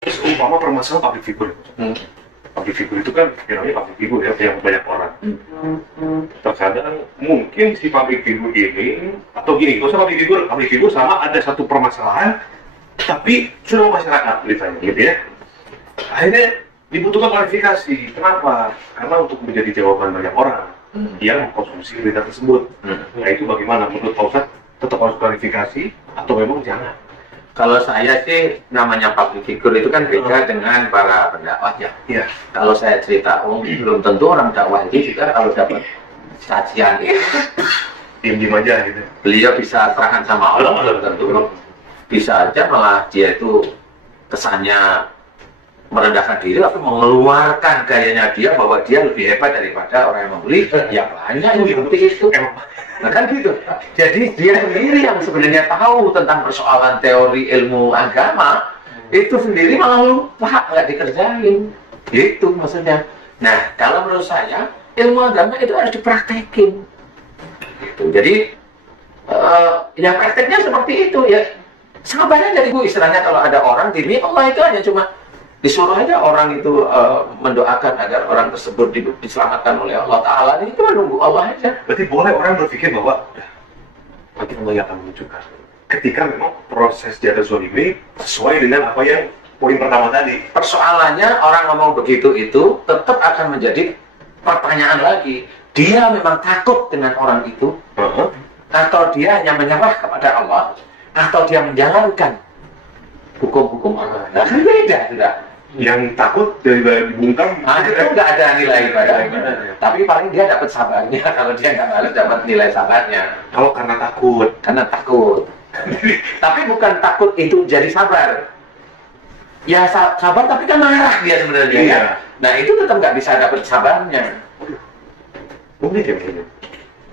Umpama permasalahan public figure. Public figure itu kan namanya public figure ya, yang banyak orang. Terkadang mungkin si public figure ini, atau gini, kalau public figure sama ada satu permasalahan, tapi sudah masyarakat misalnya, gitu ya. Akhirnya dibutuhkan klarifikasi. Kenapa? Karena untuk menjadi jawaban banyak orang yang mengkonsumsi berita tersebut. Nah itu bagaimana menurut Pak Ustadz? Tetap harus klarifikasi atau memang jangan? Kalau saya sih namanya public figure itu kan beda dengan para pendakwah ya. Iya. Kalau saya cerita, belum tentu orang dakwah itu juga kalau dapat sajian itu Diem-diem aja gitu. beliau bisa serahkan sama Allah, belum tentu. Bisa aja malah dia itu kesannya merendahkan diri atau mengeluarkan gayanya dia bahwa dia lebih hebat daripada orang yang membeli. Ya banyak yang seperti itu. Nah kan gitu. Jadi dia sendiri yang sebenarnya tahu tentang persoalan teori ilmu agama itu sendiri malah lupa, nggak dikerjain. Gitu maksudnya. Nah kalau menurut saya ilmu agama itu harus dipraktekin. Gitu. Jadi ya prakteknya seperti itu ya. Sabarnya dari Bu istilahnya kalau ada orang diri Allah itu hanya cuma disuruh aja orang itu mendoakan agar orang tersebut diselamatkan oleh Allah Ta'ala. Ini cuma nunggu Allah aja. Berarti boleh orang berpikir bahwa nanti Allah yang akan menunjukkan. Ketika memang proses jatuh zolimi sesuai dengan apa yang poin pertama tadi. Persoalannya orang ngomong begitu itu tetap akan menjadi pertanyaan lagi. Dia memang takut dengan orang itu, atau dia hanya menyerah kepada Allah, atau dia menjalankan hukum-hukum Allah. Nah, kan beda sudah. Yang takut daripada dibungkam, Itu nggak ada nilai ibadahnya. Tapi paling dia dapat sabarnya. Kalau dia nggak balas dapat nilai sabarnya. kalau karena takut. Karena takut. Tapi bukan takut itu jadi sabar. Ya sabar tapi kan marah dia sebenarnya. Iya. Ya? Nah itu tetap nggak bisa dapat sabarnya. Mungkin ya begini.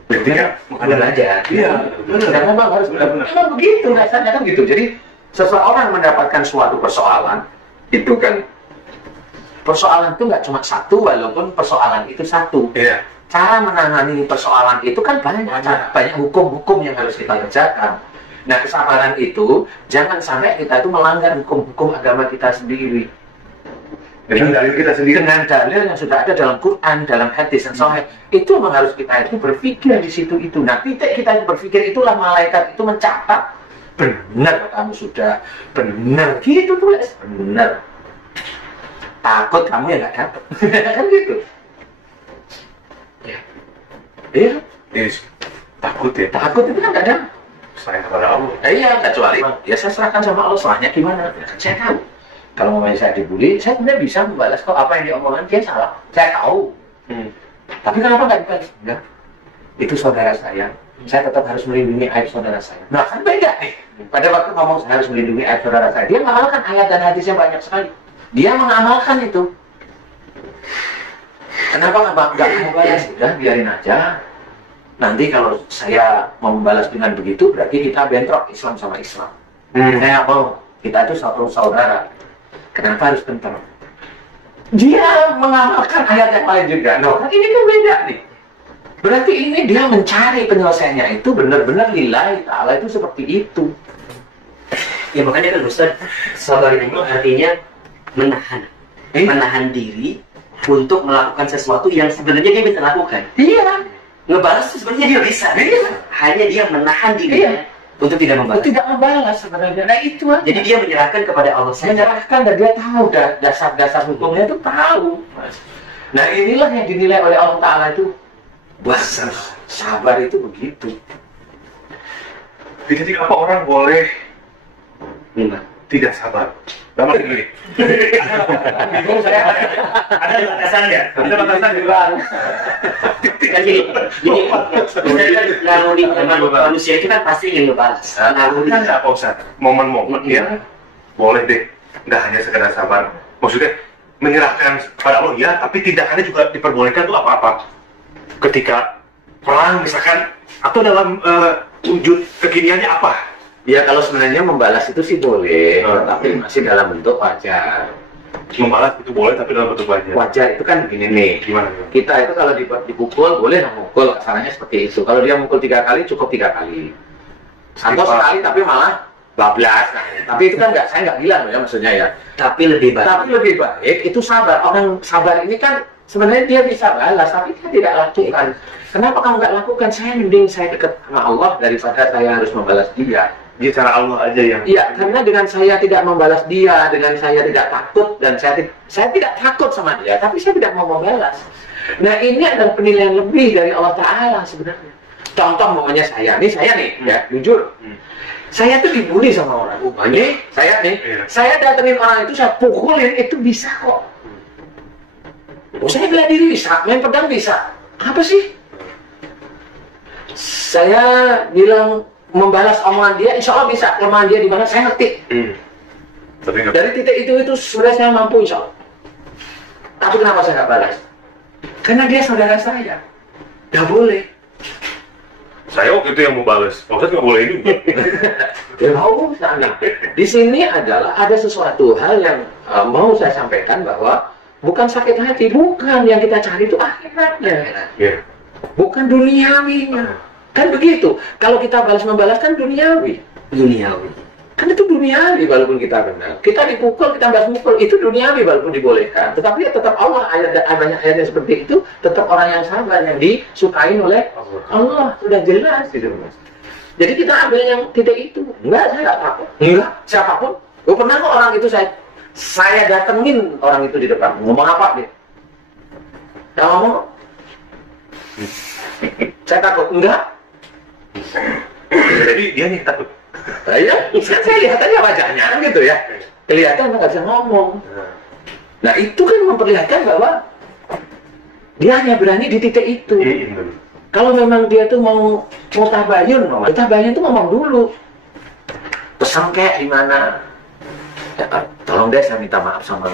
Ketika Belajar. Iya, benar. Dan memang harus Benar-benar. memang begitu dasarnya kan gitu. Jadi seseorang mendapatkan suatu persoalan itu kan persoalan itu nggak cuma satu, walaupun persoalan itu satu. Iya. Cara menangani persoalan itu kan banyak hukum-hukum yang harus kita kerjakan. Nah kesabaran itu jangan sampai kita itu melanggar hukum-hukum agama kita sendiri. Dengan dalil kita sendiri. Dengan dalil yang sudah ada dalam Quran, dalam hadis yang sahih, itu memang harus kita itu berpikir di situ itu. Nah titik kita itu berpikir itulah malaikat itu mencatat. Benar kamu sudah, benar gitu tulis, benar. Takut kamu ya nggak dapat, kan gitu. Ya, iya. Yes. Takut ya. Takut itu kan nggak ada. Sayang kepada Allah. Iya, kecuali ya saya serahkan sama Allah. Salahnya gimana? Ya, kan saya tahu. Kalau mau saya dibully, saya sebenarnya bisa membalas kok apa yang diomongkan dia salah. Saya tahu. Tapi kenapa nggak dibalas? Enggak. Itu saudara saya. Saya tetap harus melindungi aib saudara saya. Nah kan beda nih. Pada waktu ngomong saya harus melindungi aib saudara saya, dia mengamalkan ayat dan hadisnya banyak sekali. Dia mengamalkan itu. Kenapa nggak membalas? Udah biarin aja. Nanti kalau saya mau membalas dengan begitu, berarti kita bentrok Islam sama Islam. Saya mau. Kita itu satu saudara. Kenapa harus bentrok? Dia mengamalkan ayat yang lain juga. No, kan ini kan beda nih. Berarti ini dia mencari penyelesaiannya itu benar-benar lillahi ta'ala itu seperti itu. Ya makanya kan Ustaz, sabar itu artinya menahan. Menahan diri untuk melakukan sesuatu yang sebenarnya dia bisa lakukan. Iya. Ngebalas itu sebenarnya dia bisa. Iya. Hanya dia menahan dirinya untuk tidak membalas. Tidak membalas sebenarnya. Nah itu aja. Jadi dia menyerahkan kepada Allah saja. Menyerahkan dan dia tahu dasar-dasar hukumnya itu tahu. Nah inilah yang dinilai oleh Allah Ta'ala itu. Besar. Sabar itu begitu. Jadi apa orang boleh Gimana? tidak sabar? Lama gini. Bingung saya. Ada batasan nggak? Ada batasan di Kan gini, naluri manusia itu kan pasti ingin ngebalas. Naluri. Kan apa Ustaz? Momen-momen ya boleh deh, nggak hanya sekedar sabar. Maksudnya menyerahkan pada Allah ya, tapi tindakannya juga diperbolehkan tuh apa-apa. Ketika perang misalkan, atau dalam wujud kekiniannya apa? Ya kalau sebenarnya membalas itu sih boleh, tapi masih dalam bentuk wajar. Membalas itu boleh, tapi dalam bentuk wajar. Wajar itu kan begini nih. Gimana? Kita itu kalau dipukul boleh memukul, caranya seperti itu. Kalau dia mukul 3 kali cukup 3 kali. Atau sekali tapi malah bablas. Tapi itu kan saya nggak bilang ya maksudnya ya. Tapi lebih baik. Tapi lebih baik itu sabar. Orang sabar ini kan sebenarnya dia bisa balas, tapi dia tidak lakukan. Kenapa kamu nggak lakukan? Saya mending saya dekat sama Allah daripada saya harus membalas dia. Dia cara Allah aja yang. Iya, karena dengan saya tidak membalas dia, dengan saya tidak takut dan saya tidak takut sama dia, tapi saya tidak mau membalas. Nah ini adalah penilaian lebih dari Allah Taala sebenarnya. Contoh umpamanya saya nih ya jujur. Saya tuh dibully sama orang. Saya datengin orang itu, saya pukulin, itu bisa kok. Saya bela diri bisa, main pedang bisa. Apa sih? Saya bilang membalas omongan dia, insya Allah bisa. Kelemahan dia di mana, saya ngerti. Dari titik itu sudah saya mampu insya Allah. Tapi kenapa saya nggak balas? Karena dia saudara saya. Nggak boleh. Saya waktu itu yang mau balas. Maksudnya nggak boleh juga. Ya mau sana. Di sini adalah ada sesuatu hal yang mau saya sampaikan bahwa bukan sakit hati, bukan yang kita cari itu akhiratnya, bukan duniawinya. Kan begitu. Kalau kita balas-membalas kan duniawi. Kan itu duniawi walaupun kita kenal. Kita dipukul, kita balas mukul, itu duniawi walaupun dibolehkan. Tetapi ya tetap Allah, banyak ayatnya seperti itu, tetap orang yang sabar, yang disukain oleh Allah. Sudah jelas gitu Mas. Jadi kita ambil yang titik itu. Enggak, saya nggak takut. Enggak, siapapun. Pernah kok orang itu saya datengin orang itu di depan. Ngomong apa dia? Dia ngomong. Saya takut. Enggak. Jadi dia nih takut. Iya, kan saya lihat aja wajahnya gitu ya. Kelihatan nggak bisa ngomong. Nah itu kan memperlihatkan bahwa dia hanya berani di titik itu. Kalau memang dia tuh mau tabayun tuh ngomong dulu. Pesan kayak di mana? Ya, tolong deh saya minta maaf sama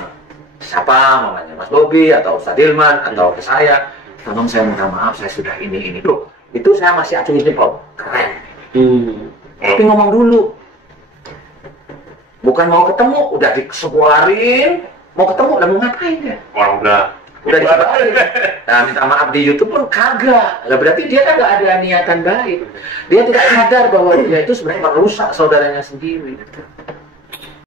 siapa, mamanya Mas Bobi atau Ustadz Hilman atau ke saya. Tolong saya minta maaf, saya sudah ini loh. Itu saya masih acung kok keren. Tapi ngomong dulu. Bukan mau ketemu, udah disebuarin. Mau ketemu, udah mau ngapain ya? Orang udah disebuarin. Nah, minta maaf di YouTube pun kagak. Lah berarti dia kan gak ada niatan baik. Dia tidak sadar bahwa dia itu sebenarnya merusak saudaranya sendiri.